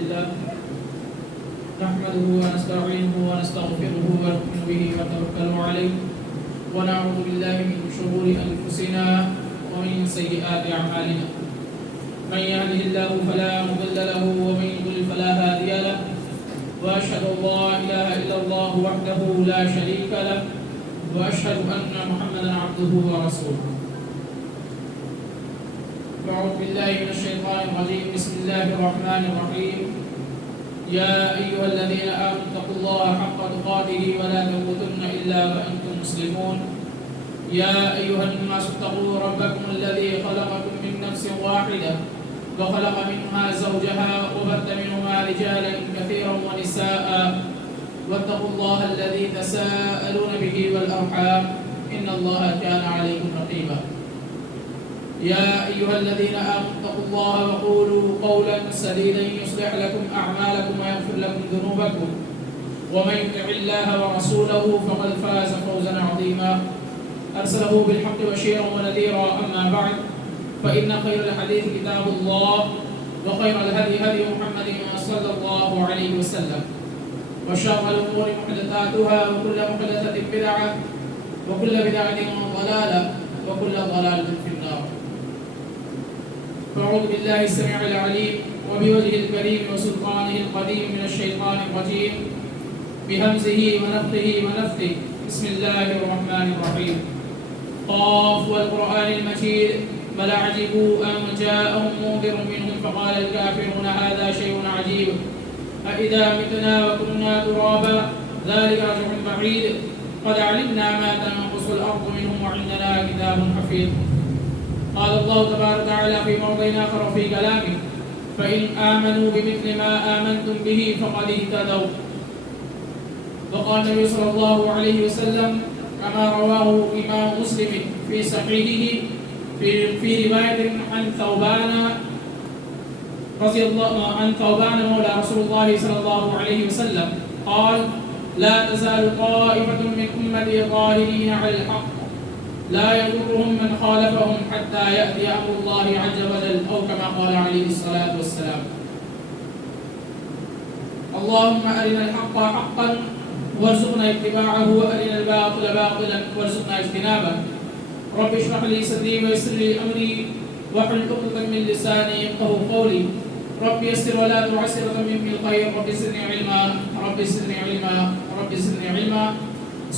لله نحمده ونستعينه ونستغفره ونؤمن به ونتوكل عليه ونعوذ بالله من شرور أنفسنا ومن سيئات أعمالنا من يهده الله فلا مضل له ومن يضلل فلا هادي له وأشهد أن لا إله إلا الله وحده لا شريك له وأشهد أن محمدا عبده ورسوله. أعوذ بالله من الشيطان الرجيم. بسم الله الرحمن الرحيم. يا أيها الذين آمنوا اتقوا الله حق تقاته ولا تموتن إلا وأنتم مسلمون. يا أيها الناس اتقوا ربكم الذي خلقكم من نفس واحدة وخلق منها زوجها وبث منهما رجالا كثيرا ونساء واتقوا الله الذي تساءلون به والأرحام إن الله كان عليكم رقيبا. يا أيها الذين آمنوا اتقوا الله وقولوا قولا سديدا يصلح لكم أعمالكم ويغفر لكم ذنوبكم ومن يطع الله ورسوله فقد فاز فوزا عظيما. أرسله بالحق بشيرا ونذيرا. أما بعد فإن خير الحديث كتاب الله وخير الهدي هدي محمد صلى الله عليه وسلم وشر الأمور محدثاتها وكل محدثة بدعة وكل بدعة ضلالة وكل ضلالة في النار. فأعوذ بالله السميع العليم وبوجهه الكريم وسلطانه القديم من الشيطان الرجيم بهمزه ونفخه ونفثه. بسم الله الرحمن الرحيم. قاف والقرآن المجيد بل عجبوا أن جاءهم منذر منهم فقال الكافرون هذا شيء عجيب أإذا متنا وكنا ترابا ذلك رجع بعيد قد علمنا ما تنقص الأرض منهم وعندنا كتاب حفيظ. قال الله تبارك وتعالى في موضع آخر في كلامه فإن آمنوا بمثل ما آمنتم به فقد اهتدوا. وقال النبي صلى الله عليه وسلم كما رواه إمام مسلم في صحيحه في رواية عن ثوبان رضي الله عن ثوبان مولى رسول الله صلى الله عليه وسلم قال لا تزال طائفة من أمتي ظاهرين على الحق لا يضرهم من خالفهم حتى يأتي أمر الله عز وجل أو كما قال عليه الصلاة والسلام. اللهم أرنا الحق حقا وارزقنا اتباعه وأرنا الباطل باطلا وارزقنا اجتنابه. رب اشرح لي صدري ويسر لي أمري واحلل عقدة من لساني يفقهوا قولي. رب يسر ولا تعسر وتمم بالخير. رب زدني علما رب زدني علما رب زدني علما.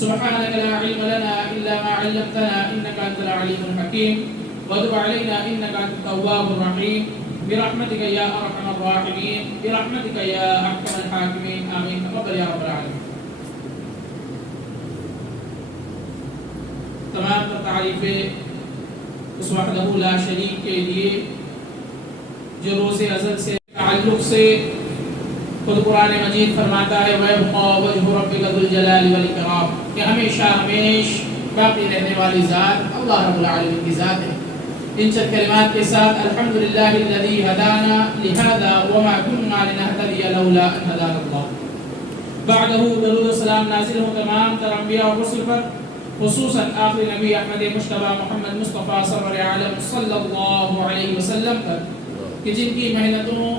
سبحانك لا علم لنا إلا ما علمتنا إنك أنت العليم الحكيم وتب علينا إنك أنت التواب الرحيم برحمتك يا أرحم الراحمين برحمتك يا أحكم الحاكمين آمين. تقبل يا رب العالمين. تمام تعریفیں اس وحدہ لا شریک کے لیے جو روز ازل سے تعلق سے خود قرآن مجید فرماتا ہے وَيَبْقَى وَجْهُ رَبِّكَ ذُو الْجَلَالِ وَالْإِكْرَامِ کہ ہمیشہ ہمیش باقی رہنے والی ذات اللہ رب العالمین کی ذات ہے. ان چند کلمات کے ساتھ الحمدللہ الذی ہدانا لہذا وما كنا لنهتدی لولا ان ہدانا اللہ. بعدہ درود و سلام نازل ہوں تمام تر انبیاء و رسل پر خصوصاً آخری نبی احمد مجتبی محمد مصطفیٰ سرور عالم صلی اللہ علیہ وسلم پر کہ جن کی محنتوں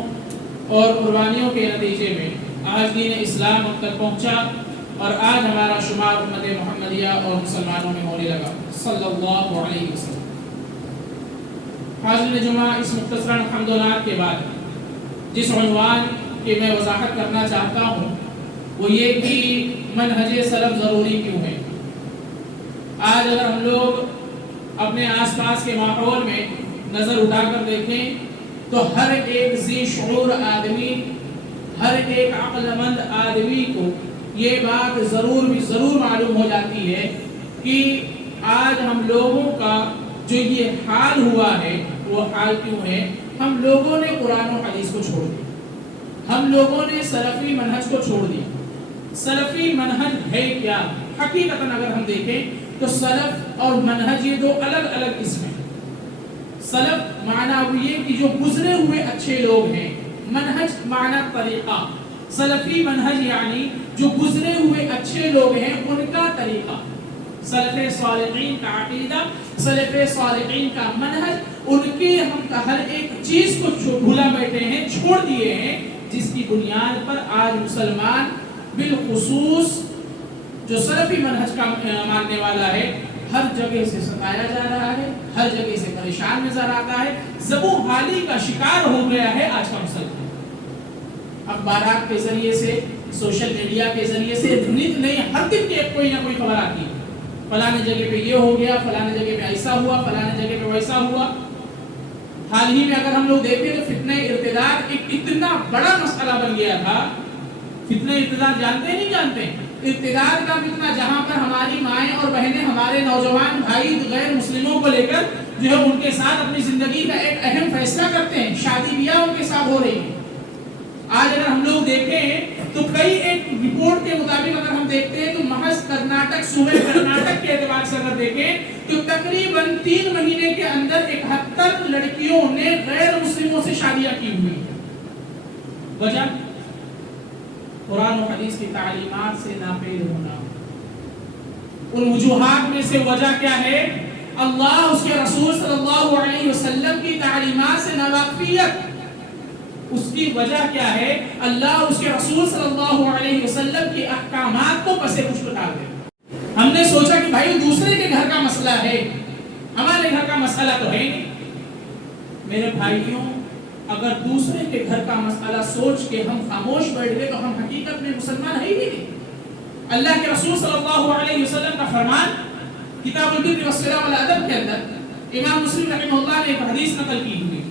اور قربانیوں کے نتیجے میں آج دین اسلام ہم تک پہنچا اور آج ہمارا شمار امت محمدیہ اور مسلمانوں میں ہونے لگا صلی اللہ علیہ وسلم. حاضرین جمعہ اس مختصراً حمد و نعت کے بعد جس عنوان کی میں وضاحت کرنا چاہتا ہوں وہ یہ کہ منہج سلف ضروری کیوں ہے. آج اگر ہم لوگ اپنے آس پاس کے ماحول میں نظر اٹھا کر دیکھیں تو ہر ایک ذی شعور آدمی ہر ایک عقل مند آدمی کو یہ بات ضرور معلوم ہو جاتی ہے کہ آج ہم لوگوں کا جو یہ حال ہوا ہے وہ حال کیوں ہے. ہم لوگوں نے قرآن و حدیث کو چھوڑ دیا. ہم لوگوں نے سلفی منہج کو چھوڑ دیا. سلفی منہج ہے کیا؟ حقیقتاً اگر ہم دیکھیں تو سلف اور منہج یہ دو الگ الگ اسم ہیں. سلف معنی وہ یہ کہ جو گزرے ہوئے اچھے لوگ ہیں. منہج معنی طریقہ. سلفی منہج یعنی جو گزرے ہوئے اچھے لوگ ہیں ان کا طریقہ. سلف صالحین کا عقیدہ، سلف صالحین کا منہج، ان کے ہم ہر ایک چیز کو بھولا بیٹھے ہیں، چھوڑ دیے ہیں جس کی بنیاد پر آج مسلمان بالخصوص جو سلفی منہج کا ماننے والا ہے ہر جگہ سے ستایا جا رہا ہے، ہر جگہ سے پریشان نظر آتا ہے، زبوں حالی کا شکار ہو گیا ہے آج کا مسلمان۔ اخبارات کے ذریعے سے، سوشل میڈیا کے ذریعے سے نت نئی ہر دن کی کوئی نہ کوئی خبر آتی ہے، فلانے جگہ پہ یہ ہو گیا، فلانے جگہ پہ ایسا ہوا، فلانے جگہ پہ ویسا ہوا۔ حال ہی میں اگر ہم لوگ دیکھیں تو فتنہ ارتداد ایک اتنا بڑا مسئلہ بن گیا تھا۔ فتنہ ارتداد جانتے نہیں جانتے؟ ارتداد کا فتنہ جہاں پر ہماری مائیں اور بہنیں، ہمارے نوجوان بھائی غیر مسلموں کو لے کر جو ہے ان کے ساتھ اپنی زندگی کا ایک اہم فیصلہ کرتے ہیں، شادی بیاہ ان کے ساتھ ہو رہی ہے۔ آج اگر ہم لوگ دیکھیں تو کئی ایک رپورٹ کے مطابق اگر ہم دیکھتے ہیں تو محض کرناٹک، صوبے کرناٹک کے اعتبار سے اگر دیکھیں تو تقریباً 3 مہینے کے اندر 71 لڑکیوں نے غیر مسلموں سے شادیاں کی ہوئی۔ وجہ قرآن و حدیث کی تعلیمات سے ناپید ہونا۔ ان وجوہات میں سے وجہ کیا ہے؟ اللہ، اس کے رسول صلی اللہ علیہ وسلم کی تعلیمات سے ناواقفیت۔ اس کی وجہ کیا ہے؟ اللہ، اس کے رسول صلی اللہ علیہ وسلم کے احکامات کو پس پشت ڈال دے۔ ہم نے سوچا کہ بھائی دوسرے کے گھر کا مسئلہ ہے، ہمارے گھر کا مسئلہ تو ہے نہیں۔ میرے بھائیوں، اگر دوسرے کے گھر کا مسئلہ سوچ کے ہم خاموش بیٹھ گئے تو ہم حقیقت میں مسلمان ہے ہی نہیں۔ اللہ کے رسول صلی اللہ علیہ وسلم کا فرمان کتاب البر والصلہ والادب کے اندر امام مسلم رحمہ اللہ نے ایک حدیث نقل کی ہوئی۔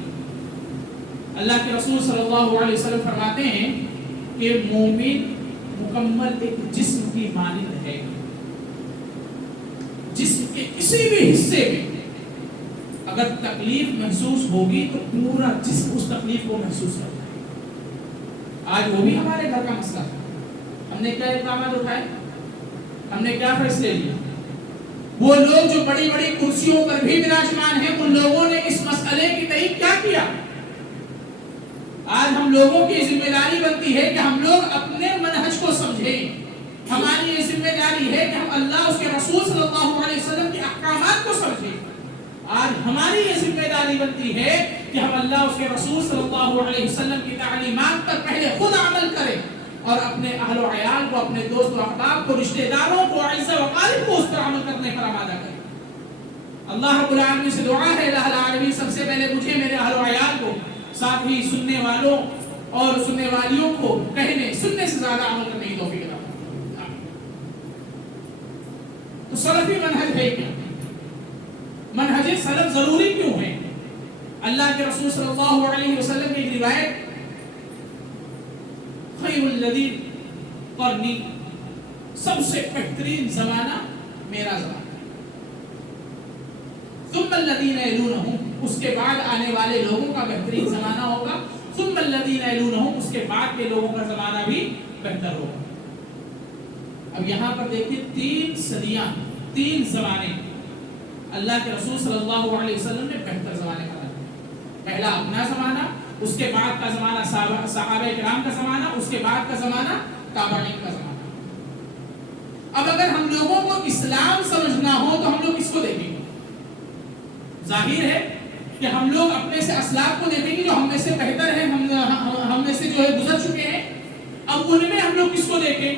اللہ کے رسول صلی اللہ علیہ وسلم فرماتے ہیں کہ مومن مکمل ایک جسم کی مانند ہے، جسم کے کسی بھی حصے میں اگر تکلیف محسوس ہوگی تو پورا جسم اس تکلیف کو محسوس کرتا ہے۔ آج وہ بھی ہمارے گھر کا مسئلہ ہے۔ ہم نے کیا اقدامات اٹھائے؟ ہم نے کیا فیصلے لیے؟ وہ لوگ جو بڑی بڑی کرسیوں پر بھی براجمان ہیں، ان لوگوں نے اس مسئلے کی تئیں کیا کیا؟ آج ہم لوگوں کی ذمہ داری بنتی ہے کہ ہم لوگ اپنے منہج کو سمجھیں۔ ہماری یہ ذمہ داری ہے کہ ہم اللہ، اس کے رسول صلی اللہ علیہ وسلم کے احکامات کو سمجھیں۔ آج ہماری یہ ذمہ داری بنتی ہے کہ ہم اللہ، اس کے رسول صلی اللہ علیہ وسلم کی تعلیمات پر پہلے خود عمل کریں اور اپنے اہل و عیال کو، اپنے دوست و احباب کو، رشتہ داروں کو، اعزاء و اقارب کو اس پر عمل کرنے پر آمادہ کریں۔ اللہ رب العالمین سے دعا ہے، الہ العالمین سب سے پہلے مجھے، میرے اہل و عیال کو، ساتھ ہی سننے والوں اور سننے والیوں کو کہنے سننے سے زیادہ عمل کرنے کی توفیق عطا فرمائے۔ تو سلفی منہج ہے کیا؟ منہج سلف ضروری کیوں ہے؟ اللہ کے رسول صلی اللہ علیہ وسلم کی ایک روایت، خیر الذین قرنی، سب سے بہترین زمانہ میرا زمانہ، ثم الذین یلونہم، اس کے بعد آنے والے لوگوں کا بہترین زمانہ ہوگا، ثم الذین یلونہم، اس کے بعد کے لوگوں کا زمانہ بھی بہتر ہوگا۔ اب یہاں پر دیکھیں 3 صدیاں، 3 زمانے اللہ کے رسول صلی اللہ علیہ وسلم نے بہتر زمانے کا بتایا۔ پہلا اپنا زمانہ، اس کے بعد کا زمانہ صحابہ کرام کا زمانہ، اس کے بعد کا زمانہ تابعین کا زمانہ۔ اب اگر ہم لوگوں کو اسلام سمجھنا ہو تو ہم لوگ کس کو دیکھیں گے؟ ظاہر ہے کہ ہم لوگ اپنے سے اسلاف کو دیکھیں گے جو ہم میں سے بہتر ہیں، ہم میں سے جو ہے گزر چکے ہیں۔ اب ان میں ہم لوگ کس کو دیکھیں؟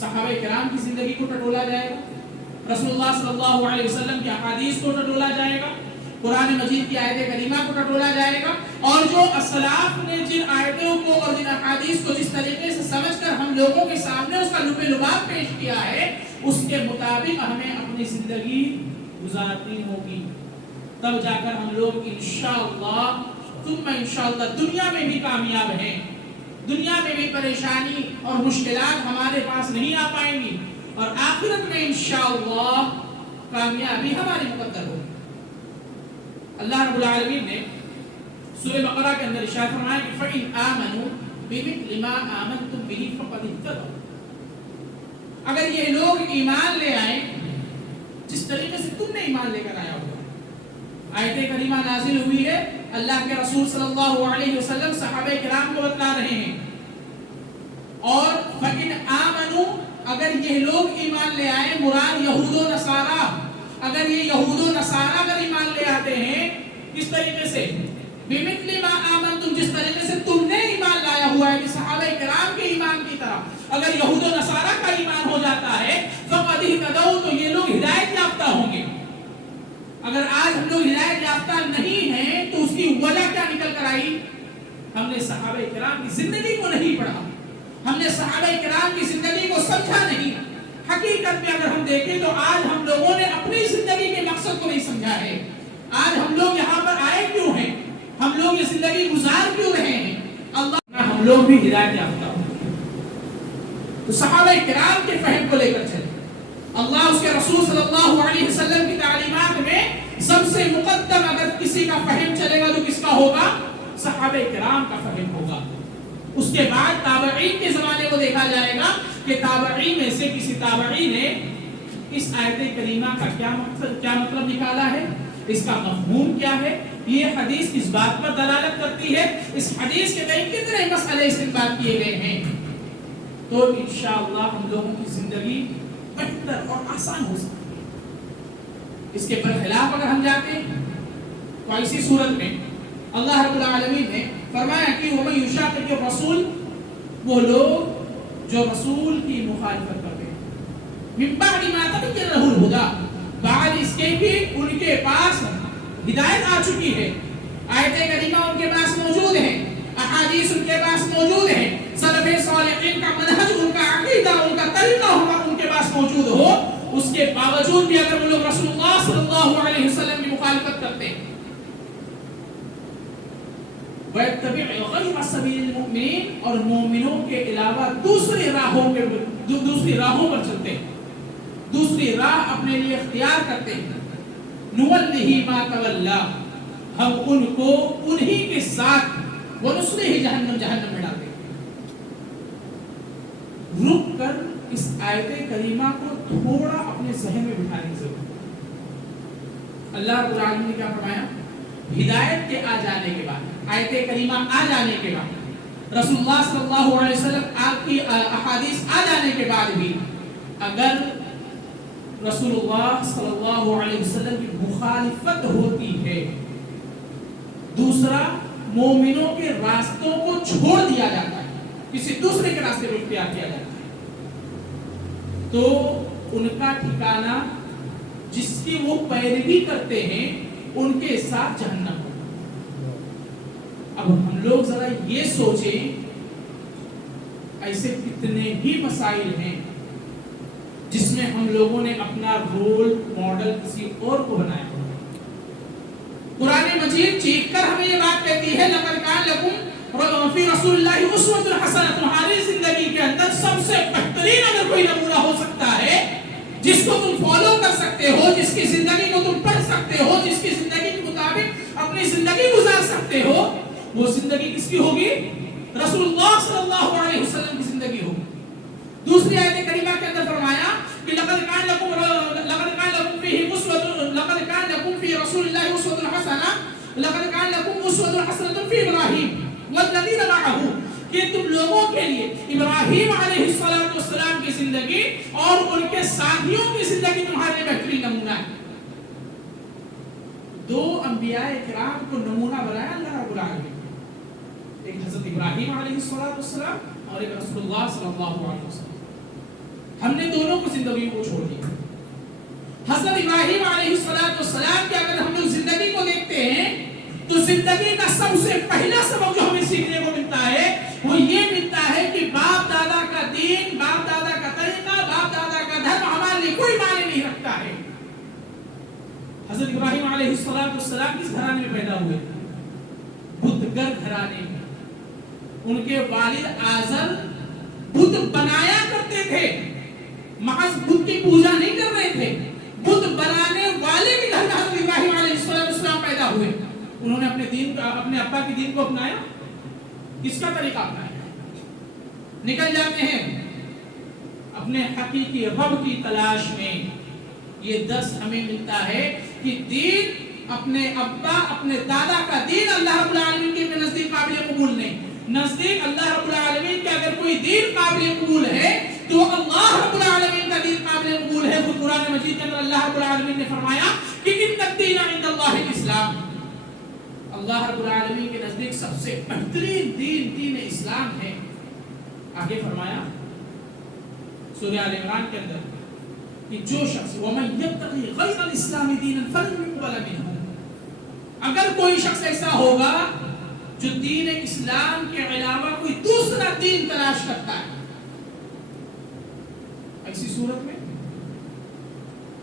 صحابہ کرام کی زندگی کو ٹٹولا جائے گا، رسول اللہ صلی اللہ علیہ وسلم کی احادیث کو ٹٹولا جائے گا، قرآن مجید کی آیت کریمہ کو ٹٹولا جائے گا، اور جو اسلاف نے جن آیتوں کو اور جن احادیث کو جس طریقے سے سمجھ کر ہم لوگوں کے سامنے اس کا لب لباب پیش کیا ہے، اس کے مطابق ہمیں اپنی زندگی گزارنی ہوگی۔ تب جا کر ہم لوگ انشاءاللہ ثم انشاءاللہ دنیا میں بھی کامیاب ہیں، دنیا میں بھی پریشانی اور مشکلات ہمارے پاس نہیں آ پائیں گی، اور آخرت میں انشاءاللہ کامیابی ہماری مقدر ہوگی۔ اللہ رب العالمین نے سورہ بقرہ کے اندر ارشاد فرمایا کہ فَإِنْ آمَنُوا بِمِثْلِ مَا آمَنْتُمْ بِهِ فَقَدِ اهْتَدَوْا، اگر یہ لوگ ایمان لے آئیں جس طریقے سے تم نے ایمان لے کر آیا ہوا۔ آیت کریمہ نازل ہوئی ہے، اللہ کے رسول صلی اللہ علیہ وسلم صحابہ کرام کو بتلا رہے ہیں، اور فَإِنْ آمَنُوا، اگر یہ لوگ ایمان لے آئے، مراد یہود و نصارہ، اگر یہ یہود و نصارہ اگر ایمان لے آتے ہیں کس طریقے سے؟ بِمِثْلِ مَا آمَنْتُمْ، جس طریقے سے تم نے ایمان لایا طرح اگر یہود و نصارہ کا ایمان ہو جاتا ہے فقد اہتدوا تو یہ لوگ ہدایت یافتہ ہوں گے. اگر آج ہم لوگ ہدایت یافتہ نہیں ہیں تو اس کی وجہ کیا نکل کر آئی؟ ہم نے صحابہ کرام کی زندگی کو نہیں پڑھا, ہم نے صحابہ کرام کی زندگی کو سمجھا نہیں. حقیقت میں اگر ہم دیکھیں تو آج ہم لوگوں نے اپنی زندگی کے مقصد کو نہیں سمجھا ہے. آج ہم لوگ یہاں پر آئے کیوں ہیں, ہم لوگ یہ زندگی گزار کیوں رہے ہیں؟ اللہ ہم لوگ بھی ہدایت یافتہ ہوں. تو صحابہ کرام کے فہم کو لے کر چلے. اللہ اس کے رسول صلی اللہ علیہ وسلم کی تعلیمات میں سب سے مقدم اگر کسی کا فہم چلے گا تو کس کا ہوگا؟ صحابہ کرام کا فہم ہوگا. اس کے بعد تابعین کے زمانے کو دیکھا جائے گا کہ تابعین میں سے کسی تابعی نے اس آیت کریمہ کا کیا مطلب نکالا ہے, اس کا مفہوم کیا ہے, یہ حدیث کس بات پر دلالت کرتی ہے, اس حدیث کے تئیں کتنے مسئلے استنباط کیے گئے ہیں. تو انشاءاللہ ہم لوگوں کی زندگی بہتر اور آسان ہو سکتی ہے. اس کے برخلاف اگر ہم جاتے ہیں تو ایسی صورت میں اللہ رب العالمین نے فرمایا کہ وَمَن يُشَاقِقِ الرَّسُولَ, وہ لوگ جو رسول کی مخالفت کرتے ہیں, مِن بَعْدِ مَا تَبَيَّنَ لَهُ الْهُدَىٰ, بعد اس کے بھی ان کے پاس ہدایت آ چکی ہے, آیت کریمہ ان کے پاس موجود ہے, احادیث ان کے پاس موجود ہے, سلف صالحین کا منہج, ان کا عقیدہ, ان کا طریقہ ان کے پاس موجود ہو, اس کے باوجود بھی اگر وہ لوگ رسول اللہ صلی اللہ علیہ وسلم کی مخالفت کرتے ہیں وَيَتَّبِعْ غَيْرَ سَبِيلِ الْمُؤْمِنِينَ, اور مومنوں کے علاوہ دوسری راہوں پر چلتے ہیں, دوسری راہ اپنے لیے اختیار کرتے ہیں, نُوَلِّهِ مَا تَوَلَّىٰ, ہم ان کو انہی کے ساتھ وَنُصْلِهِ جہنم میں ڈالتے ہیں. رک کر اس آیت کریمہ کو تھوڑا اپنے ذہن میں بٹھانے کی ضرورت ہے. اللہ رب العالمین نے کیا فرمایا؟ ہدایت کے آ جانے کے بعد, آیت کریمہ آ جانے کے بعد, رسول اللہ صلی اللہ علیہ وسلم آپ کی احادیث آ جانے کے بعد بھی اگر رسول اللہ صلی اللہ علیہ وسلم کی مخالفت ہوتی ہے, دوسرا مومنوں کے راستوں کو چھوڑ دیا جاتا ہے, کسی دوسرے کے راستے کو اختیار کیا جاتا ہے, تو ان کا ٹھکانہ جس کی وہ پیروی کرتے ہیں ان کے ساتھ جہنم. اب ہم لوگ ذرا یہ سوچیں, ایسے کتنے ہی مسائل ہیں جس میں ہم لوگوں نے اپنا رول ماڈل کسی اور کو بنایا. قرآن مجید چیخ کر ہمیں یہ بات کہتی ہے لَقَدْ كَانَ لَكُمْ فِي رَسُولِ اللَّهِ أُسْوَةٌ حَسَنَةٌ, تمہاری زندگی کے اندر سب سے بہترین اگر کوئی نمونہ ہو سکتا ہے جس کو تم فالو کر سکتے ہو, جس کی زندگی کو تم پڑھ سکتے ہو, جس کی زندگی کے مطابق اپنی زندگی گزار سکتے ہو, وہ زندگی کس کی ہوگی؟ رسول اللہ صلی اللہ علیہ وسلم کی زندگی ہوگی. دوسری آیت کریمہ کے اندر فرمایا کہ لقد كان لكم في رسول الله أسوة حسنة, لقد كان لكم أسوة حسنة في إبراهيم والذين معه, کہ تم لوگوں کے لیے ابراہیم علیہ السلام کی زندگی اور ان کے ساتھیوں کی زندگی تمہارے بہترین نمونہ ہے. دو انبیاء کرام کو نمونہ بنایا اللہ رب العالمین, ایک حضرت ابراہیم علیہ السلام اور ایک رسول اللہ صلی اللہ علیہ وسلم. ہم نے دونوں کو زندگی کو چھوڑ دیا. حضرت ابراہیم علیہ السلام کی اگر ہم لوگ زندگی کو دیکھتے ہیں تو زندگی کا سب سے پہلا سبق جو ہمیں سیکھنے کو ملتا ہے وہ یہ ملتا ہے کہ باپ دادا کا دین, باپ دادا کا طریقہ, باپ دادا کا دھرم ہمارے لیے کوئی معنی نہیں رکھتا ہے. حضرت ابراہیم علیہ السلام کس گھرانے میں پیدا ہوئے؟ بت گر گھرانے میں. ان کے والد آزر بت بنایا کرتے تھے, محض بت کی پوجا نہیں کر رہے تھے, بت بنانے والے کے گھر میں حضرت ابراہیم علیہ السلام پیدا ہوئے. انہوں نے اپنے ابا کی دین کو اپنایا, کس کا طریقہ اپنایا؟ نکل جاتے ہیں اپنے حقیقی رب کی تلاش میں. یہ درس ہمیں ملتا ہے کہ دین اپنے ابا اپنے دادا کا دین اللہ رب العالمین کے نزدیک قابل قبول نہیں. نزدیک اللہ رب العالمین کے اگر کوئی دین قابل قبول ہے تو اللہ رب العالمین کا دین قابل قبول ہے. خود قرآن مجید کے اندر اللہ رب العالمین نے فرمایا کہ ان الدین عند اللہ الاسلام, اللہ رب العالمین کے نزدیک سب سے بہترین دین دین اسلام ہے. آگے فرمایا سورہ آل عمران کے اندر کہ جو شخص وَمَن يَبْتَغِي غَيْرَ الْإِسْلَامِ دِينًا فَلَن يُقْبَلَ مِنْهُ، اگر کوئی شخص ایسا ہوگا جو دین اسلام کے علاوہ کوئی دوسرا دین تلاش کرتا ہے، ایسی صورت میں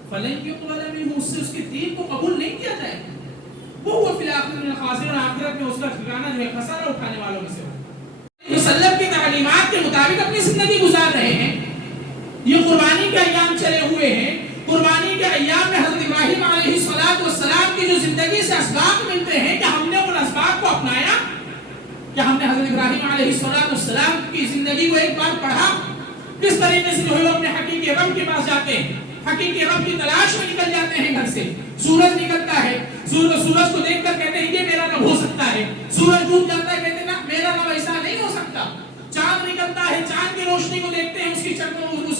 فَلَن يُقْبَلَ مِنْهُ، اس سے اس کے دین کو قبول نہیں کیا جائے گا، وہ فی الآخرۃ من الخاسرین، آخرت میں اس کا ٹھکانہ جو ہے خسارہ اٹھانے والوں میں سے ہوگا۔ مسلم کی تعلیمات کے مطابق اپنی زندگی گزار رہے ہیں، یہ قربانی کے ایام چلے ہوئے ہیں، قربانی کے ایام میں حضرت ابراہیم علیہ السلام کی جو زندگی سے اسباق ملتے ہیں، کہ ہم نے ان اسباق کو اپنایا، کہ ہم نے حضرت ابراہیم علیہ السلام کی زندگی کو ایک بار پڑھا، کس طریقے سے جو ہے وہ اپنے حقیقی رب کے پاس جاتے ہیں، حقیقی رب کی تلاش میں نکل جاتے ہیں گھر سے، سورج نکلتا ہے، سورج کو دیکھ کر کہتے ہیں یہ میرا رب ہو سکتا ہے، سورج ڈوب جاتا ہے کہتے ہیں نا میرا رب ایسا نہیں ہو سکتا، چاند نکلتا ہے، چاند کی روشنی کو دیکھتے ہیں، اس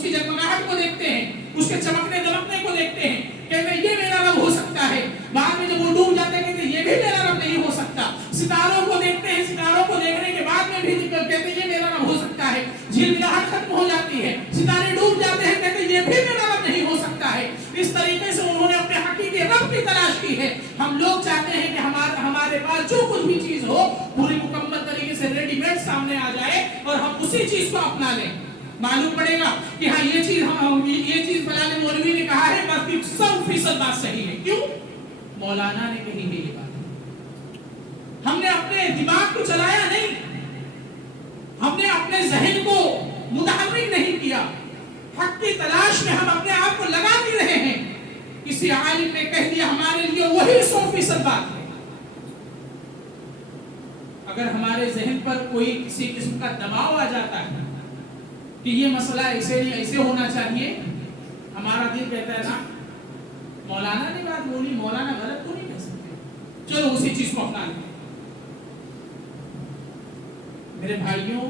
کی جگمگاہٹ کو دیکھتے ہیں، اس کے چمکنے دمکنے کو دیکھتے ہیں، کہتے ہیں یہ میرا رب ہو سکتا ہے، بعد میں جب وہ ڈوب جاتے ہیں کہتے ہیں یہ بھی میرا رب نہیں ہو سکتا، ستاروں کو دیکھتے ہیں، ستاروں کو دیکھنے کے بعد میں بھی کہتے ہیں یہ میرا رب ہو سکتا ہے، جھلملاہٹ ختم ہو جاتی ہے، ستارے ڈوب جاتے ہیں، کہتے ہیں یہ بھی میرا رب نہیں ہو سکتا ہے۔ اس طریقے سے انہوں نے اپنے حقیقی رب کی تلاش کی ہے۔ ہم لوگ چاہتے ہیں کہ ہمارے پاس جو کچھ بھی چیز ہو پوری مکمل طریقے سے ریڈی میڈ سامنے آ جائے اور ہم اسی چیز کو اپنا لیں، معلوم پڑے گا کہ ہاں یہ چیز فلاں مولوی نے کہا ہے، بس 100% بات صحیح ہے۔ کیوں؟ مولانا نے کہی ہے یہ بات، ہم نے اپنے دماغ کو چلایا نہیں، ہم نے اپنے ذہن کو متحرک نہیں کیا، حق کی تلاش میں ہم اپنے آپ کو لگا نہیں رہے ہیں۔ کسی عالم نے کہہ دیا ہمارے لیے وہی 100% بات ہے۔ اگر ہمارے ذہن پر کوئی کسی قسم کا دباؤ آ جاتا ہے کہ یہ مسئلہ ایسے ہونا چاہیے، ہمارا دل کہتا ہے نا مولانا نے بات بولی، مولانا غلط تو نہیں کہہ سکتے، چلو اسی چیز کو اپنا لیں۔ میرے بھائیوں،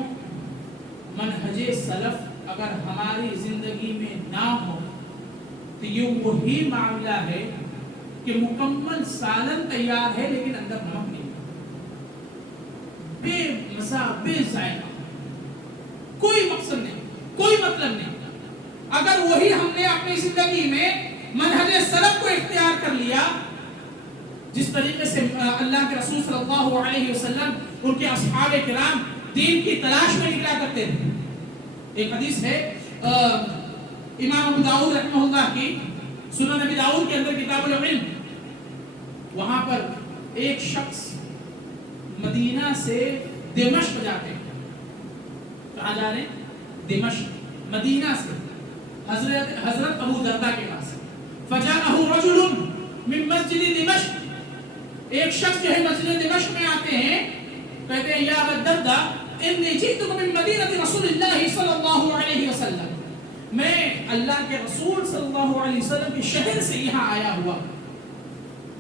منہج سلف اگر ہماری زندگی میں نہ ہو تو یہ وہی معاملہ ہے کہ مکمل سالن تیار ہے لیکن اندر نمک نہیں، بے مزہ، بے ذائقہ، کوئی مقصد نہیں، کوئی مطلب نہیں۔ اگر وہی ہم نے اپنی زندگی میں منہج سلف کو اختیار کر لیا، جس طریقے سے اللہ کے رسول صلی اللہ علیہ وسلم، ان کے اصحاب کرام دین کی تلاش میں نکلا کرتے تھے۔ ایک حدیث ہے امام ابو داؤد رحمہ اللہ کی سنن ابی داؤد کے اندر کتاب العلم، وہاں پر ایک شخص مدینہ سے دمشق جاتے ہیں، کہاں جا رہے ہیں؟ دمشق، مدینہ سے حضرت ابو دردہ کے پاس۔ فجاءه رجل من مسجد دمشق، ایک شخص جو ہے مسجد دمشق میں آتے ہیں، کہتے ہیں یا ابا الدردہ انی جئتک من مدینہ رسول اللہ صلی اللہ علیہ وسلم، میں اللہ کے رسول صلی اللہ علیہ وسلم کے شہر سے یہاں آیا ہوا۔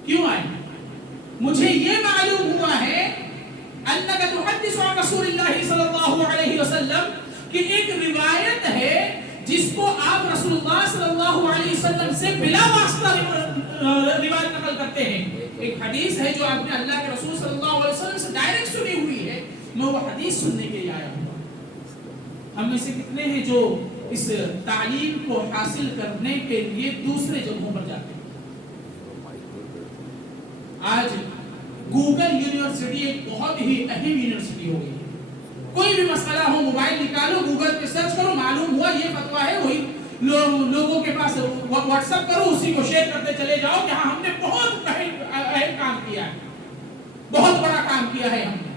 کیوں آئے؟ مجھے یہ معلوم ہوا ہے انک تحدث عن رسول اللہ صلی اللہ علیہ وسلم کہ ایک روایت ہے جس کو آپ رسول اللہ صلی اللہ علیہ وسلم سے بلا واسطہ روایت نقل کرتے ہیں۔ ایک حدیث ہے جو آپ نے اللہ کے رسول صلی اللہ علیہ وسلم سے ڈائریکٹ سنی ہوئی ہے، میں وہ حدیث سننے کے لیے آیا ہوں۔ ہم میں سے کتنے ہیں جو اس تعلیم کو حاصل کرنے کے لیے دوسرے جگہوں پر جاتے ہیں؟ آج گوگل یونیورسٹی ایک بہت ہی اہم یونیورسٹی ہو گئی ہے۔ کوئی بھی مسئلہ ہو، موبائل نکالو، گوگل پہ سرچ کرو، معلوم ہوا یہ فتویٰ ہے، وہی لوگوں کے پاس واٹس ایپ کرو، اسی کو شیئر کرتے چلے جاؤ کہ ہاں ہم نے بہت اہم کام کیا ہے، بہت بڑا کام کیا ہے ہم نے۔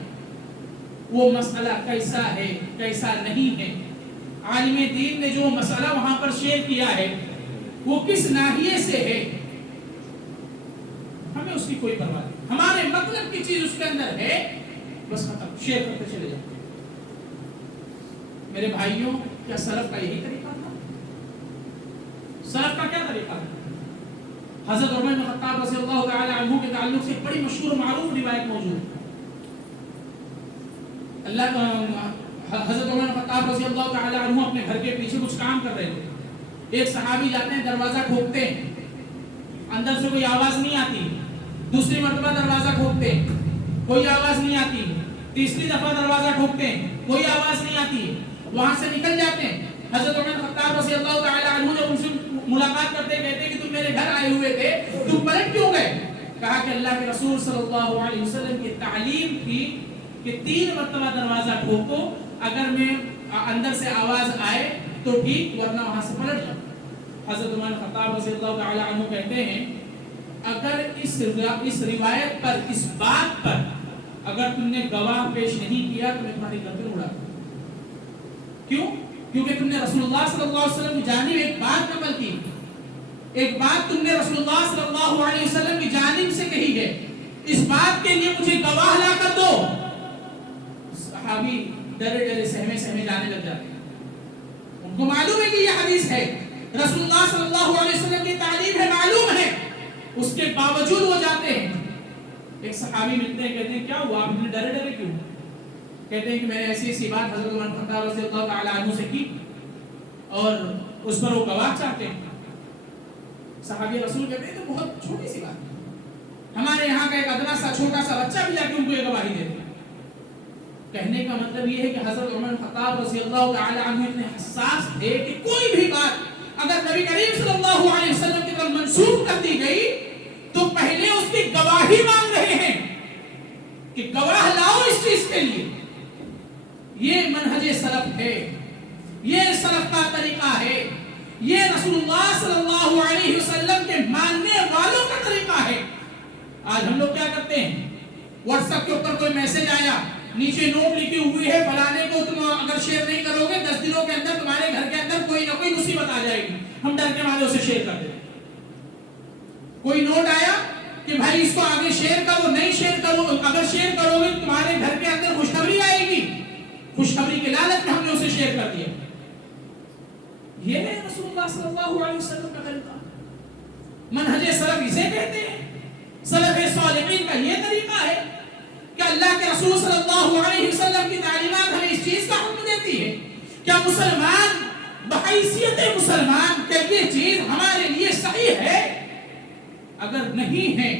وہ مسئلہ کیسا ہے، کیسا نہیں ہے، عالم دین نے جو مسئلہ وہاں پر شیئر کیا ہے وہ کس ناحیے سے ہے، ہمیں اس کی کوئی پرواہ نہیں۔ ہمارے مطلب کی چیز اس کے اندر ہے، بس ختم، شیئر کرتے چلے جاؤ۔ میرے بھائیوں، کیا سلف کا یہی طریقہ تھا؟ سلف کا کیا طریقہ تھا؟ حضرت عمر بن خطاب رضی اللہ تعالی عنہ کے تعلق سے بڑی مشہور معروف روایت موجود ہے۔ حضرت عمر بن خطاب رضی اللہ تعالی عنہ اپنے گھر کے پیچھے کچھ کام کر رہے تھے، ایک صحابی جاتے ہیں، دروازہ ٹھوکتے ہیں، اندر سے کوئی آواز نہیں آتی، دوسری مرتبہ دروازہ ٹھوکتے ہیں، کوئی آواز نہیں آتی، تیسری دفعہ دروازہ ٹھوکتے ہیں، کوئی آواز نہیں آتی، وہاں سے نکل جاتے ہیں. حضرت عمر خطاب رضی اللہ تعالی عنہ جب ان سے ملاقات کرتے کہتے ہیں کہ تم میرے گھر آئے ہوئے تھے, تم پلٹ کیوں گئے؟ کہا کہ اللہ کے رسول صلی اللہ علیہ وسلم کی تعلیم تھی کہ 3 مرتبہ دروازہ ٹھوکو, اگر میں اندر سے آواز آئے تو ٹھیک, ورنہ وہاں سے پلٹ جاؤ. حضرت عمر خطاب رضی اللہ تعالی عنہ کہتے ہیں اگر اس روایت پر, اس بات پر اگر تم نے گواہ پیش نہیں کیا تو میں تمہاری گردن اڑا دوں. کیوں؟ کیونکہ تم نے رسول اللہ صلی اللہ علیہ وسلم کی جانب ایک بات نقل کی, ایک بات تم نے رسول اللہ صلی اللہ علیہ وسلم کی جانب سے کہی ہے, اس بات کے لیے مجھے گواہ لا کر دو. صحابی ڈرے ڈرے سہمے سہمے جانے لگ جاتے ہیں. ان کو معلوم ہے کہ یہ حدیث ہے, رسول اللہ صلی اللہ علیہ وسلم کی تعلیم ہے, معلوم ہے, اس کے باوجود وہ جاتے ہیں. ایک صحابی ملتے ہیں, کہتے ہیں کیا ہوا, آپ اتنے ڈرے ڈرے کیوں؟ کہتے ہیں کہ میں نے ایسی ایسی بات حضرت عمر خطاب رضی اللہ تعالی عنہ سے کی اور اس پر وہ گواہ چاہتے ہیں. صحابی رسول کہتے ہیں تو بہت چھوٹی سی بات ہے, ہمارے یہاں کا ایک ادنا سا چھوٹا سا بچہ بھی جا کے ان کو یہ گواہی دیتے ہیں. کہنے کا مطلب یہ ہے کہ حضرت عمر خطاب رضی اللہ تعالی عنہ اتنے حساس تھے کہ کوئی بھی بات اگر نبی کریم صلی اللہ علیہ وسلم کی طرف منسوب کر دی گئی تو پہلے اس کی گواہی مانگ رہے ہیں کہ گواہ لاؤ اس چیز کے لیے. یہ منہج سلف ہے, یہ سلف کا طریقہ ہے, یہ رسول اللہ صلی اللہ علیہ وسلم کے ماننے والوں کا طریقہ ہے. آج ہم لوگ کیا کرتے ہیں, واٹس ایپ کے اوپر کوئی میسج آیا, نیچے نوٹ لکھی ہوئی ہے فلانے کو تم اگر شیئر نہیں کرو گے 10 دنوں کے اندر تمہارے گھر کے اندر کوئی نہ کوئی مصیبت آ جائے گی, ہم ڈر کے مارے اسے شیئر کر دیتے. کوئی نوٹ آیا کہ بھائی اس کو آگے شیئر کرو, نہیں شیئر کرو, اگر شیئر کرو گے تمہارے گھر کے اندر خوشخبری آئے گی, خوشخبری کے لالچ میں ہم نے اسے شیئر کر دیا. یہ ہے رسول اللہ صلی اللہ علیہ وسلم کا طریقہ, منہج سلف اسے کہتے ہیں. سلف صالحین کا یہ طریقہ ہے کہ اللہ کے رسول صلی اللہ علیہ وسلم کی تعلیمات ہمیں اس چیز کا حکم دیتی ہے. کیا مسلمان بحیثیت مسلمان کہ یہ چیز ہمارے لیے صحیح ہے؟ اگر نہیں ہے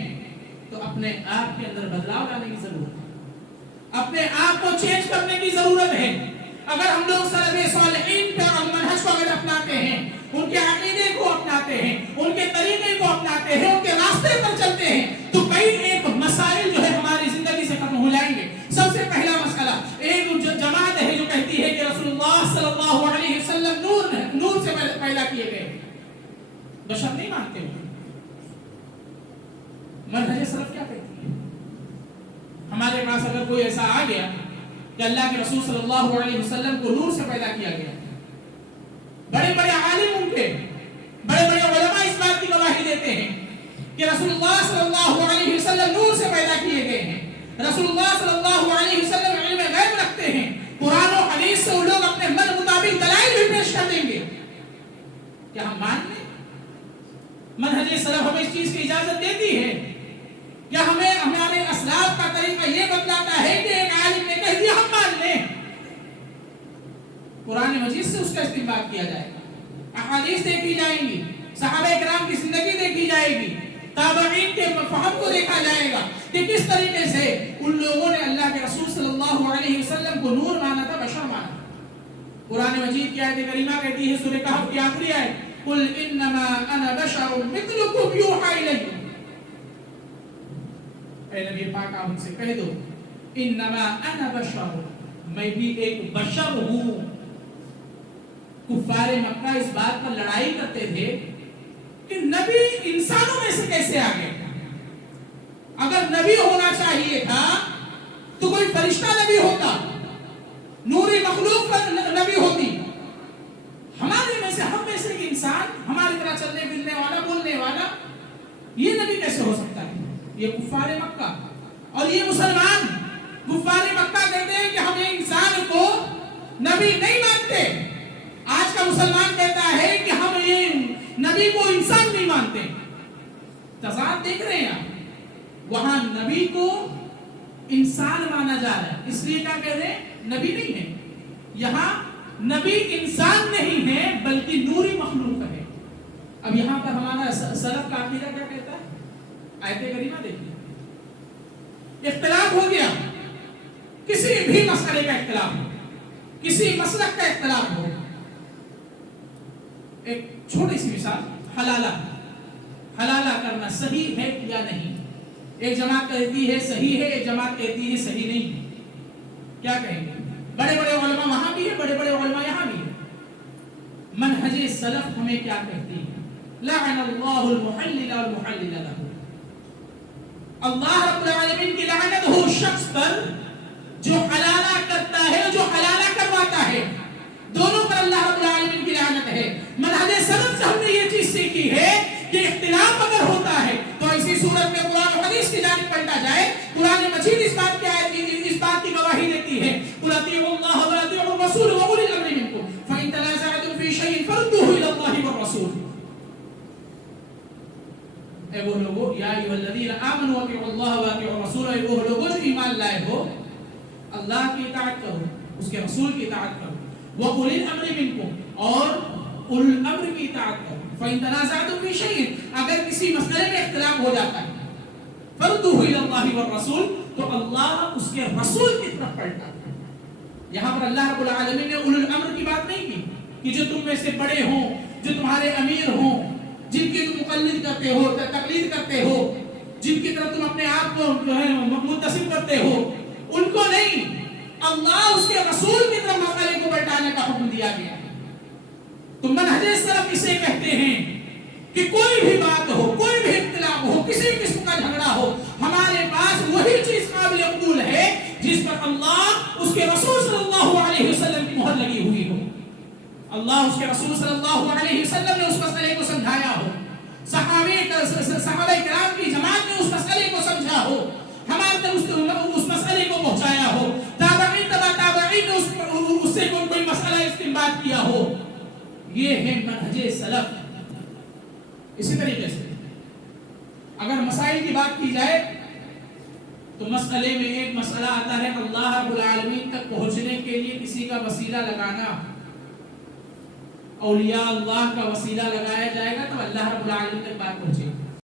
تو اپنے آپ کے اندر بدلاؤ لانے کی ضرورت ہے, اپنے آپ کو چینج کرنے کی ضرورت ہے. اگر ہم لوگ سلف صالحین کا منہج کو اگر اپناتے ہیں, ان کے عقیدے کو اپناتے ہیں, ان کے طریقے کو اپناتے ہیں, ان کے راستے پر چلتے ہیں, تو کئی ایک مسائل جو ہے ہماری زندگی سے ختم ہو جائیں گے. سب سے پہلا مسئلہ, ایک جماعت ہے جو کہتی ہے کہ رسول اللہ صلی اللہ علیہ وسلم نور سے پیدا کیے گئے. بشر نہیں مانتے ہیں. منہج سلف کیا کہتی ہے؟ ہمارے پاس اگر کوئی ایسا آ گیا کہ اللہ کے رسول صلی اللہ علیہ وسلم کو نور سے پیدا کیا گیا, بڑے بڑے عالم ان کے, بڑے بڑے علماء اس بات کی گواہی دیتے ہیں کہ رسول اللہ صلی اللہ علیہ وسلم نور سے پیدا کیے گئے ہیں, رسول اللہ صلی اللہ علیہ وسلم علم غیب رکھتے ہیں, قرآن و حدیث سے وہ لوگ اپنے من مطابق دلائل بھی پیش کر دیں گے. کیا ہم مان لیں؟ منہج سلف ہمیں اس چیز کی اجازت دیتی ہے. کیا ہمیں ہمارے اسلاف کا طریقہ یہ بتلاتا ہے کہ ایک عالم نے کہہ دیا ہم مان لیں؟ قرآن مجید سے اس کا استنباط کیا جائے گا, احادیث دیکھی جائیں گی, صحابہ کرام کی زندگی دیکھی جائے گی, تابعین کے فہم کو دیکھا جائے گا کہ کس طریقے سے ان لوگوں نے اللہ کے رسول صلی اللہ علیہ وسلم کو نور مانا تھا, بشر مانا. قرآن مجید کی آیت کریمہ کہتی ہے سورہ کہف کی آخری آیت, قل انما انا بشر مثلکم یوحی الی. اے نبی پاک آپ ان سے کہہ دو انما انا بشر, میں بھی ایک بشر ہوں. کفار مکہ اس بات پر لڑائی کرتے تھے کہ نبی انسانوں میں سے کیسے آ گئے. اگر نبی ہونا چاہیے تھا تو کوئی فرشتہ نبی ہوتا, نوری مخلوق پر نبی ہوتی. ہمارے میں سے, ہم میں سے انسان, ہماری طرح چلنے پھرنے والا, بولنے والا, یہ نبی کیسے ہو سکتا ہے؟ یہ کفار مکہ. اور یہ مسلمان کفار مکہ کہتے ہیں کہ ہم انسان کو نبی نہیں مانتے. آج کا مسلمان کہتا ہے کہ ہم یہ نبی کو انسان نہیں مانتے. تضاد دیکھ رہے ہیں آپ, وہاں نبی کو انسان مانا جا رہا ہے, اس لیے کیا کہہ رہے ہیں نبی نہیں ہے. یہاں نبی انسان نہیں ہے بلکہ نوری مخلوق ہے. اب یہاں پر ہمارا سلف کا عقیدہ کیا کہتا ہے؟ آیت کریمہ دیکھیے, اختلاف ہو گیا, کسی بھی مسئلے کا اختلاف ہو, کسی مسلک کا اختلاف ہو. ایک چھوٹی سی مثال، حلالہ کرنا صحیح ہے یا نہیں. ایک جماعت کہتی ہے صحیح ہے، ایک جماعت کہتی ہے صحیح نہیں ہے. کیا کہیں گے؟ بڑے بڑے علماء وہاں بھی ہیں، بڑے بڑے علماء یہاں بھی ہیں. منہج سلف ہمیں کیا کہتی ہے؟ لعن اللہ المحلل والمحلل له. اللہ رب العالمین کی لعنت ہو شخص پر جو حلالہ کرتا ہے، جو حلالہ کرواتا ہے. دونوں پر اللہ رب العالمین کی لعنت ہے. منہج سلف سے ہم نے یہ چیز سیکھی ہے کہ اختلاف اگر ہوتا ہے تو اسی صورت میں قرآن و حدیث کی جانب پلٹا جائے. قرآن مجید اس بات کی گواہی دیتی ہے، قل اطیعوا اللہ واطیعوا الرسول واولی الامر منکم فان تنازعتم فی شیء فردوه الی اللہ والرسول. اے وہ لوگوں، یا ایھا الذین آمنوا اطیعوا اللہ واطیعوا الرسول، اے وہ لوگوں جو ایمان لائے ہو، اللہ کی اطاعت کرو، اس کے رسول کی اطاعت کرو. واولی الامر منکم، اور اولو الامر کی اطاعت کرو. فَإِن تَنَازَعْتُمْ فِي شَيْءٍ، اگر کسی مسئلے میں اختلاف ہو جاتا ہے، فَرُدُّوهُ إِلَى اللَّهِ وَالرَّسُولِ، تو اللہ اس کے رسول کی طرف پلٹا. یہاں پر اللہ رب العالمین نے اولو الامر کی بات نہیں کی کہ جو تم میں سے بڑے ہوں، جو تمہارے امیر ہوں، جن کی تم مقلد کرتے ہو، تقلید کرتے ہو، جن کی طرف تم اپنے آپ کو جو ہے منتسب کرتے ہو، ان کو نہیں. اللہ اس کے رسول کی طرف مسئلے کو پلٹانے کا حکم دیا گیا. تو منہج سلف اسے کہتے ہیں کہ کوئی بھی بات ہو، کوئی بھی اختلاف ہو، کسی بھی قسم کا جھگڑا ہو، ہمارے پاس وہی چیز قابل قبول ہے جس پر اللہ اس کے رسول صلی اللہ علیہ وسلم کی مہر لگی ہوئی ہو. اللہ اس کے رسول صلی اللہ علیہ وسلم نے اس مسئلے کو سمجھایا ہو، صحابہ کرام کی جماعت نے اس مسئلے کو سمجھا ہو، ہمارے تک اس مسئلے کو پہنچایا ہو، تابعین تبع تابعین نے اس سے کوئی مسئلہ استنباط کیا ہو. یہ ہے منہج سلف. اسی طریقے سے اگر مسائل کی بات کی جائے تو مسئلے میں ایک مسئلہ آتا ہے اللہ رب العالمین تک پہنچنے کے لیے کسی کا وسیلہ لگانا. اولیاء اللہ کا وسیلہ لگایا جائے گا تو اللہ رب العالمین تک بات پہنچے گی.